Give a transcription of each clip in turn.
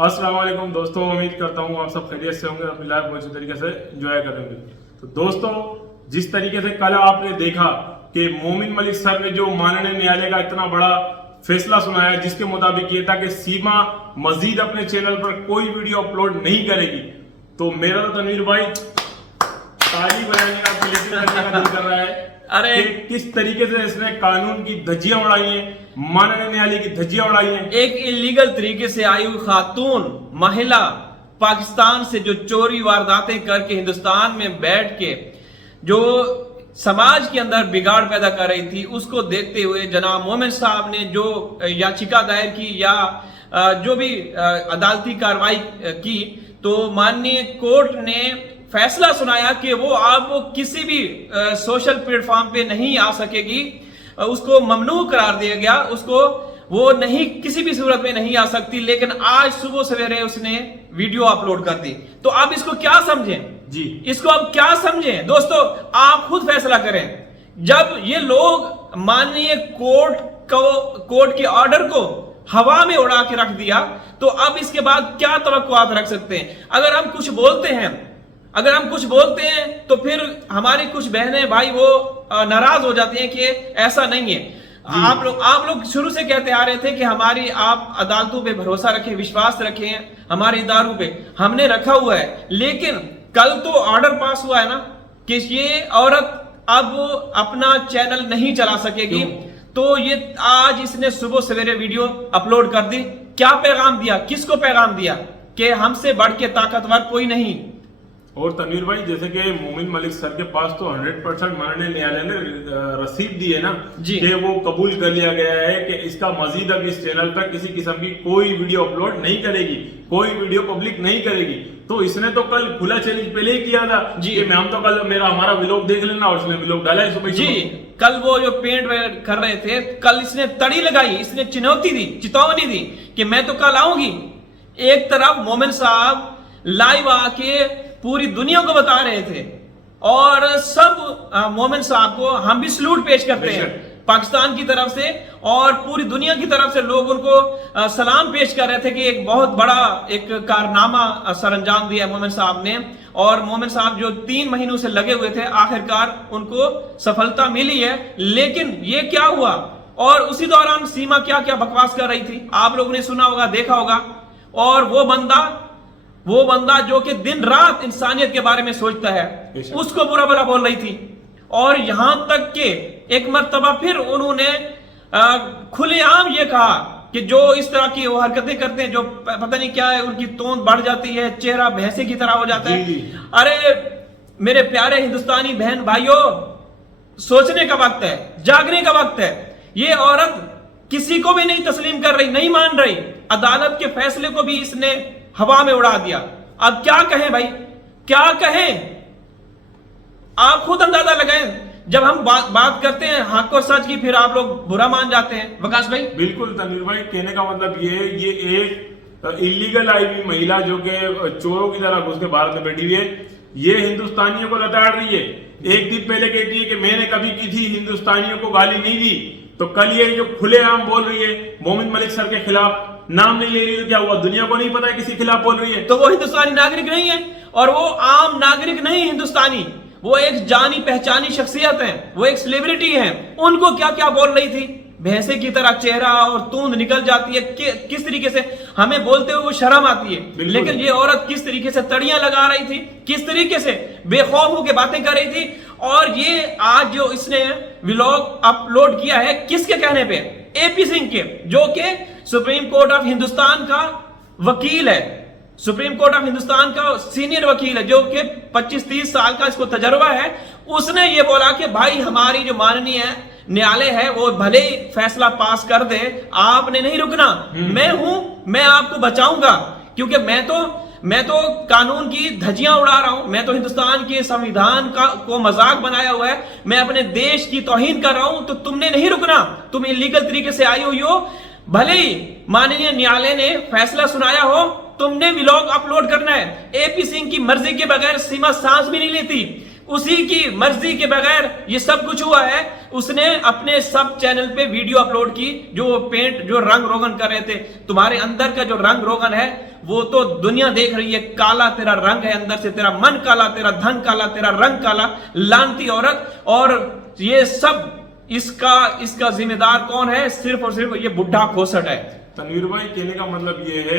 अस्सलाम वालेकुम दोस्तों, उम्मीद करता हूँ आप सब खैरियत से होंगे, अपनी लाइफ अच्छे तरीके से एंजॉय करेंगे। तो दोस्तों, जिस तरीके से कल आपने देखा कि मोमिन मलिक सर ने जो माननीय न्यायालय का इतना बड़ा फैसला सुनाया, जिसके मुताबिक ये था कि सीमा मजीद अपने चैनल पर कोई वीडियो अपलोड नहीं करेगी, तो मेरा तो तनवीर भाई ताली बजाने का दिल कर रहा है। अरे किस तरीके से इसने कानून की धज्जियां उड़ाई हैं, माननीय न्यायालय की धज्जियां उड़ाई हैं। एक इलीगल तरीके से आई हुई खातून महिला पाकिस्तान से जो चोरी वारदातें करके हिंदुस्तान में बैठ के जो समाज के अंदर बिगाड़ पैदा कर रही थी, उसको देखते हुए जनाब मोमिन साहब ने जो याचिका दायर की या जो भी अदालती कार्रवाई की, तो माननीय कोर्ट ने फैसला सुनाया कि वो अब किसी भी सोशल प्लेटफॉर्म पे नहीं आ सकेगी, उसको ममनू करार दिया गया, उसको वो नहीं किसी भी सूरत में नहीं आ सकती। लेकिन आज सुबह सवेरे उसने वीडियो अपलोड कर दी, तो आप इसको क्या समझें जी, इसको आप क्या समझें दोस्तों, आप खुद फैसला करें। जब ये लोग माननीय कोर्ट के ऑर्डर को हवा में उड़ा के रख दिया, तो अब इसके बाद क्या तवक्कुआत रख सकते हैं। अगर हम कुछ बोलते हैं तो फिर हमारी कुछ बहनें भाई वो नाराज हो जाती हैं कि ऐसा नहीं है। आप लोग शुरू से कहते आ रहे थे कि हमारी आप अदालतों पे भरोसा रखें, विश्वास रखें, हमारे इदारों पे हमने रखा हुआ है। लेकिन कल तो ऑर्डर पास हुआ है ना कि ये औरत अब अपना चैनल नहीं चला सकेगी, तो ये आज इसने सुबह सवेरे वीडियो अपलोड कर दी। क्या पैगाम दिया, किसको पैगाम दिया कि हमसे बढ़ के ताकतवर कोई नहीं। और तनवीर भाई, जैसे कि मोमिन मलिक सर के पास तो 100% माननीय न्यायालय ने रसीद दी है ना कि वो कबूल कर लिया गया है कि इसका मजीद अब इस चैनल पर किसी किस्म की कोई वीडियो अपलोड नहीं करेगी, कोई वीडियो पब्लिक नहीं करेगी। तो इसने तो कल खुला चैलेंज पहले ही किया था जी कि मैम तो कल हमारा व्लॉग देख लेना, और उसने व्लॉग डाला है सुबह जी। कल वो जो पेंट कर रहे थे, कल इसने तड़ी लगाई, इसने चुनौती दी, चेतावनी दी कि मैं तो कल आऊंगी। एक तरफ मोमिन साहब लाइव आके पूरी दुनिया को बता रहे थे, और सब मोमिन साहब को हम भी सलूट पेश करते हैं पाकिस्तान की तरफ से, और पूरी दुनिया की तरफ से लोग उनको सलाम पेश कर रहे थे कि एक बहुत बड़ा एक कारनामा सरअंजाम दिया मोमिन साहब ने। और मोमिन साहब जो 3 महीनों से लगे हुए थे, आखिरकार उनको सफलता मिली है। लेकिन ये क्या हुआ, और उसी दौरान सीमा क्या क्या बकवास कर रही थी, आप लोगों ने सुना होगा, देखा होगा। और वो बंदा जो कि दिन रात इंसानियत के बारे में सोचता है, उसको बुरा भला बोल रही थी। और यहां तक कि एक मर्तबा फिर उन्होंने खुलेआम ये कहा कि जो इस तरह की वो हरकतें करते हैं, जो पता नहीं क्या है, उनकी तोंद बढ़ जाती है, चेहरा भैंसे की तरह हो जाता है। अरे मेरे प्यारे हिंदुस्तानी बहन भाइयों, सोचने का वक्त है, जागने का वक्त है। ये औरत किसी को भी नहीं तस्लीम कर रही, नहीं मान रही। अदालत के फैसले को भी इसने हवा में उड़ा दिया। अब क्या कहें भाई, क्या कहें, आप खुद अंदाजा लगाएं। जब हम बात करते हैं हक और सच की, फिर आप लोग बुरा मान जाते हैं। वकास भाई बिल्कुल तनवीर भाई, कहने का मतलब ये एक इलीगल आई हुई महिला जो कि चोरों की तरह घुस के भारत में बैठी हुई है, ये हिंदुस्तानियों को लताड़ रही है। एक दिन पहले कहती है कि मैंने कभी की थी, हिंदुस्तानियों को गाली नहीं दी, तो कल ये जो खुलेआम बोल रही है मोमिन मलिक सर के खिलाफ, नाम नहीं ले रही, तो क्या हुआ, दुनिया को नहीं पता है किसी खिलाफ बोल रही है। तो वो हिंदुस्तानी नागरिक नहीं है, और वो आम नागरिक नहीं हिंदुस्तानी, वो एक जानी पहचानी शख्सियत है, वो एक सेलिब्रिटी है। उनको क्या क्या बोल रही थी, भैंसे की तरह चेहरा और तूंद निकल जाती है, किस तरीके से हमें बोलते हुए वो शर्म आती है। लेकिन ये औरत किस तरीके से तड़ियां लगा रही थी, किस तरीके से बेखौफ होकर बातें कर रही थी। और ये आज जो इसने व्लॉग अपलोड किया है, किसके कहने पे, एपी सिंह के, जो कि सुप्रीम कोर्ट ऑफ हिंदुस्तान का वकील है, सुप्रीम कोर्ट ऑफ हिंदुस्तान का सीनियर वकील है, जो कि 25-30 साल का इसको तजर्बा है। उसने ये बोला कि भाई हमारी जो माननीय न्यायालय है वो भले ही फैसला पास कर दे, आपने नहीं रुकना, मैं हूं, मैं आपको बचाऊंगा, क्योंकि मैं तो कानून की धज्जियां उड़ा रहा हूं, मैं तो हिंदुस्तान के संविधान को मजाक बनाया हुआ है, मैं अपने देश की तौहीन कर रहा हूं, तो तुमने नहीं रुकना, तुम इलीगल तरीके से आई हुई हो, भले ही माननीय न्यायालय ने फैसला सुनाया हो, तुमने व्लॉग अपलोड करना है। एपी सिंह की मर्जी के बगैर सीमा सांस भी नहीं लेती, उसी की मर्जी के बगैर ये सब कुछ हुआ है। उसने अपने सब चैनल पे वीडियो अपलोड की, जो पेंट जो रंग रोगन कर रहे थे। तुम्हारे अंदर का जो रंग रोगन है वो तो दुनिया देख रही है। काला तेरा रंग है अंदर से, तेरा मन काला, तेरा धन काला, तेरा रंग काला, लानती औरत। और ये सब इसका जिम्मेदार कौन है? सिर्फ और सिर्फ ये बुढ़ा खोसट है। तनवीर भाई, कहने का मतलब ये है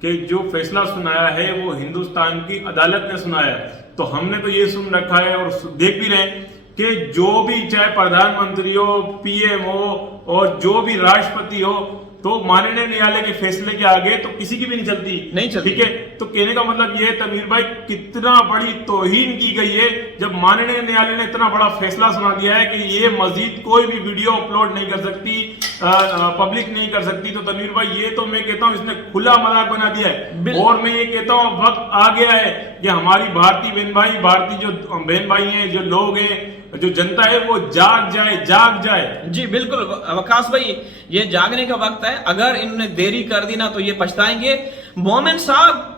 कि जो फैसला सुनाया है वो हिंदुस्तान की अदालत ने सुनाया है। तो हमने तो ये सुन रखा है और देख भी रहे हैं कि जो भी, चाहे प्रधानमंत्री हो, पीएम हो और जो भी राष्ट्रपति हो, तो माननीय न्यायालय के फैसले के आगे तो किसी की भी नहीं चलती। ठीक है, तो कहने का मतलब ये है तमीर भाई, कितना बड़ी तौहीन की गई है जब माननीय न्यायालय ने इतना बड़ा फैसला सुना दिया है कि ये मस्जिद कोई भी वीडियो अपलोड नहीं कर सकती, पब्लिक नहीं कर सकती। तो तमीर भाई, ये तो मैं कहता हूँ इसने खुला मजाक बना दिया है। और मैं ये कहता हूँ वक्त आ गया है कि हमारी भारतीय बहन भाई, भारतीय जो बहन भाई हैं, जो लोग हैं, जो जनता है, वो जाग जाए। जी बिल्कुल वकास भाई, ये जागने का वक्त है। अगर इन्होंने देरी कर दी ना तो ये पछताएंगे। मोमिन साहब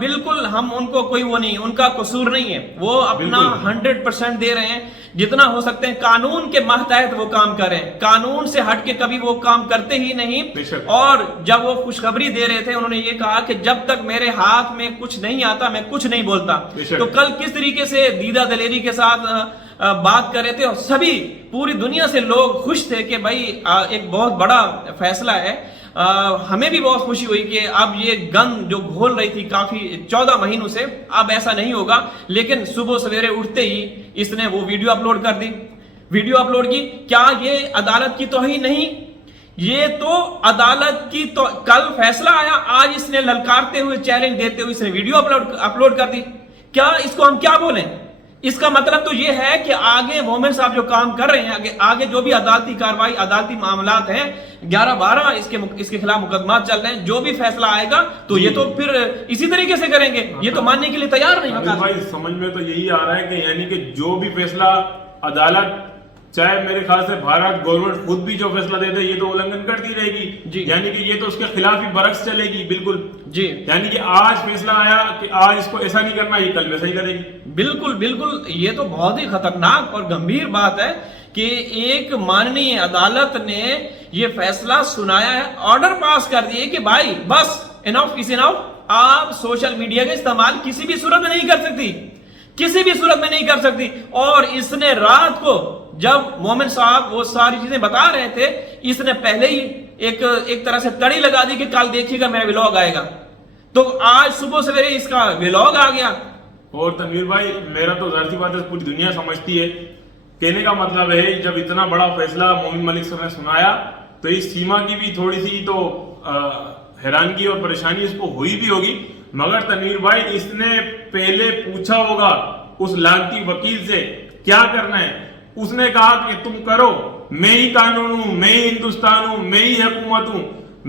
बिल्कुल, हम उनको कोई वो नहीं, उनका कसूर नहीं है। वो अपना 100% दे रहे हैं, जितना हो सकते हैं कानून के मातहत वो काम कर रहे हैं। कानून से हट के कभी वो काम करते ही नहीं। और जब वो खुशखबरी दे रहे थे, उन्होंने ये कहा कि जब तक मेरे हाथ में कुछ नहीं आता मैं कुछ नहीं बोलता। तो कल किस तरीके से दीदा दलेरी के साथ बात कर रहे थे और सभी पूरी दुनिया से लोग खुश थे कि भाई एक बहुत बड़ा फैसला है। हमें भी बहुत खुशी हुई कि अब ये गंद जो घोल रही थी काफी 14 महीनों से, अब ऐसा नहीं होगा। लेकिन सुबह सवेरे उठते ही इसने वो वीडियो अपलोड कर दी, वीडियो अपलोड की। क्या ये अदालत की तौहीन नहीं? ये तो अदालत की तो कल फैसला आया, आज इसने ललकारते हुए, चैलेंज देते हुए इसने वीडियो अपलोड कर दी। क्या इसको हम क्या बोलें? इसका मतलब तो ये है कि आगे मोमिन साहब जो काम कर रहे हैं, आगे जो भी अदालती कार्रवाई, अदालती मामलात हैं, 11-12 इसके खिलाफ मुकदमा चल रहे हैं। जो भी फैसला आएगा तो ये तो फिर इसी तरीके से करेंगे। ये तो मानने के लिए तैयार नहीं। भाई समझ में तो यही आ रहा है कि यानी कि जो भी फैसला अदालत, चाहे मेरे ख्याल से भारत गवर्नमेंट खुद भी जो फैसला देते ये तो उल्लंघन करती रहेगी। यानी कि ये तो उसके खिलाफ ही बरक्स चलेगी। बिल्कुल जी, यानी कि आज फैसला आया कि आज इसको ऐसा नहीं करना, ये कल वैसा ही करेगी। बिल्कुल बिल्कुल, ये तो बहुत ही खतरनाक और गंभीर बात है कि एक माननीय अदालत ने ये फैसला सुनाया है, ऑर्डर पास कर दिए कि भाई बस, इनफ इज इनफ। आप सोशल मीडिया का इस्तेमाल किसी भी सूरत में नहीं कर सकती, किसी भी सूरत में नहीं कर सकती। और इसने रात को जब मोमिन साहब वो सारी चीजें बता रहे थे, इसने पहले ही एक तरह से तड़ी लगा दी कि कल देखिएगा मेरा व्लॉग आएगा। तो आज सुबह सवेरे इसका व्लॉग आ गया। और तनवीर भाई, मेरा तो जाहिर सी बात है पूरी दुनिया समझती है। कहने का मतलब है जब इतना बड़ा फैसला मोमिन मलिक सर ने सुनाया तो इस सीमा की भी थोड़ी सी तो हैरानगी और परेशानी इसको हुई भी होगी। मगर तनवीर भाई, इसने पहले पूछा होगा उस लानती वकील से क्या करना है। उसने कहा कि तुम करो, मैं ही कानून हूं, मैं ही हिंदुस्तान हूं, मैं ही हुकूमत हूं,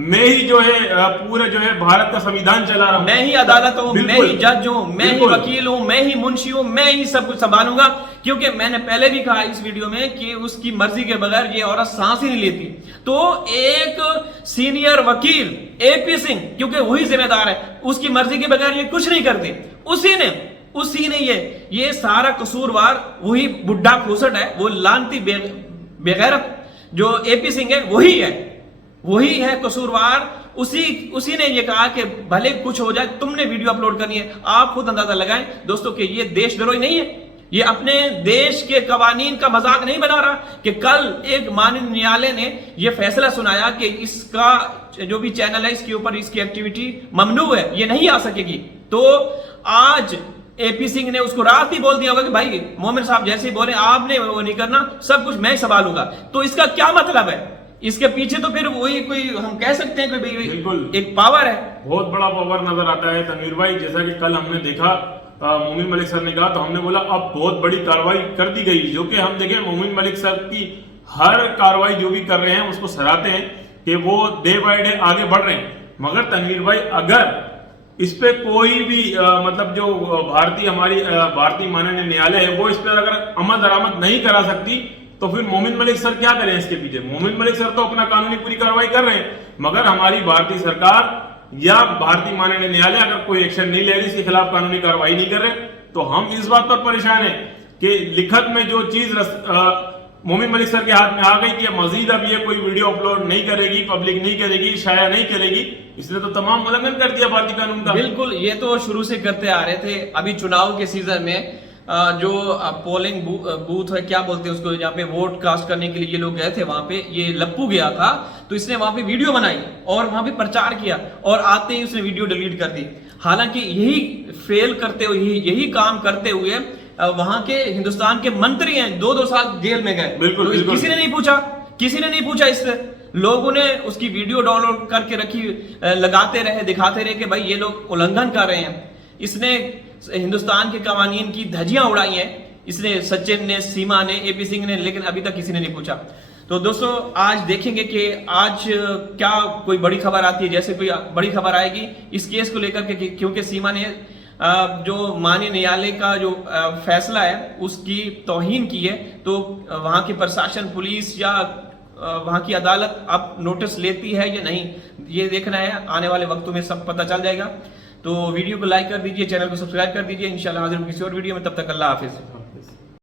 मैं ही जो है पूरे जो है भारत का संविधान चला रहा हूं, मैं ही अदालत हूं, मैं ही जज हूं, मैं ही वकील हूं, मैं ही मुंशी हूं, मैं ही सब कुछ संभालूंगा। क्योंकि मैंने पहले भी कहा इस वीडियो में कि उसकी मर्जी के बगैर ये औरत सांस ही नहीं लेती। तो एक सीनियर वकील एपी सिंह, क्योंकि वही जिम्मेदार है, उसकी मर्जी के बगैर ये कुछ नहीं करते। उसी ने ये सारा कसूरवार वही बुढ़ा खोसट है, वो लानती बेगैरत जो एपी सिंह है, वही है कसूरवार। उसी ने ये कहा कि भले कुछ हो जाए, तुमने वीडियो अपलोड करनी है। आप खुद अंदाजा लगाएं दोस्तों कि ये देशद्रोही नहीं है, ये अपने देश के कवानीन का मजाक नहीं बना रहा कि कल एक माननीय न्यायालय ने ये फैसला सुनाया कि इसका जो भी चैनल है इसके ऊपर इसकी एक्टिविटी ममनू है, ये नहीं आ सकेगी। तो आज एपी सिंह ने उसको रात ही बोल दिया होगा कि भाई मोमिन साहब जैसे ही बोले आपने वो नहीं करना, सब कुछ मैं संभालूंगा। तो इसका क्या मतलब है? इसके पीछे तो फिर वही कोई हम कह सकते हैं कि बिल्कुल एक पावर है, बहुत बड़ा पावर नजर आता है तनवीर भाई। जैसा कि कल हमने देखा मोमिन मलिक सर ने कहा, तो हमने बोला अब बहुत बड़ी कार्रवाई कर दी गई। जो कि हम देखें मोमिन मलिक सर की हर कार्रवाई जो भी कर रहे हैं उसको सराहते हैं कि वो डे बाय डे आगे बढ़ रहे हैं। मगर तनवीर भाई, अगर इस पे कोई भी मतलब जो भारतीय माननीय न्यायालय है वो इस पर अगर अमल दरामद नहीं करा सकती तो फिर मोमिन मलिक सर क्या करें इसके पीछे? मोमिन मलिक सर तो अपना कानूनी पूरी कार्रवाई कर रहे हैं, मगर हमारी भारतीय सरकार या भारतीय माननीय न्यायालय अगर कोई एक्शन नहीं ले रही, इसके खिलाफ कानूनी कार्रवाई नहीं कर रहे, तो हम इस बात पर परेशान हैं कि लिखत में जो चीज मोमिन मलिक सर के हाथ में आ गई कि मजीद अब ये कोई वीडियो अपलोड नहीं करेगी, पब्लिक नहीं करेगी, शाया नहीं करेगी, इसने तो तमाम उल्लंघन कर दिया भारतीय कानून का। बिल्कुल, ये तो शुरू से करते आ रहे थे। अभी चुनाव के सीजन में जो पोलिंग बूथ है, क्या बोलते हैं उसको, जहाँ पे वोट कास्ट करने के लिए ये लोग गए थे, वहां पे ये लप्पू गया था, तो इसने वहां पे वीडियो बनाई और वहां पे प्रचार किया और आते ही उसने वीडियो डिलीट कर दी। हालांकि यही फेल करते हुए, यही काम करते हुए वहां के हिंदुस्तान के मंत्री हैं 2-2 साल जेल में गए। बिल्कुल, तो बिल्कुल। किसी ने नहीं पूछा इससे। लोगों ने उसकी वीडियो डाउनलोड करके रखी, लगाते रहे, दिखाते रहे कि भाई ये लोग उल्लंघन कर रहे हैं। इसने हिंदुस्तान के कवानीन की धज्जियां उड़ाई हैं, इसने सचिन ने, सीमा ने, एपी सिंह ने, लेकिन अभी तक किसी ने नहीं पूछा। तो दोस्तों आज देखेंगे कि आज क्या कोई बड़ी खबर आती है, जैसे कोई बड़ी खबर आएगी इस केस को लेकर के, क्योंकि सीमा ने जो माननीय न्यायालय का जो फैसला है उसकी तौहीन की है, तो वहां की प्रशासन, पुलिस या वहां की अदालत अब नोटिस लेती है या नहीं, ये देखना है। आने वाले वक्तों में सब पता चल जाएगा। तो वीडियो को लाइक कर दीजिए, चैनल को सब्सक्राइब कर दीजिए। इंशाल्लाह हाजिर हूं किसी और वीडियो में, तब तक अल्लाह हाफिज।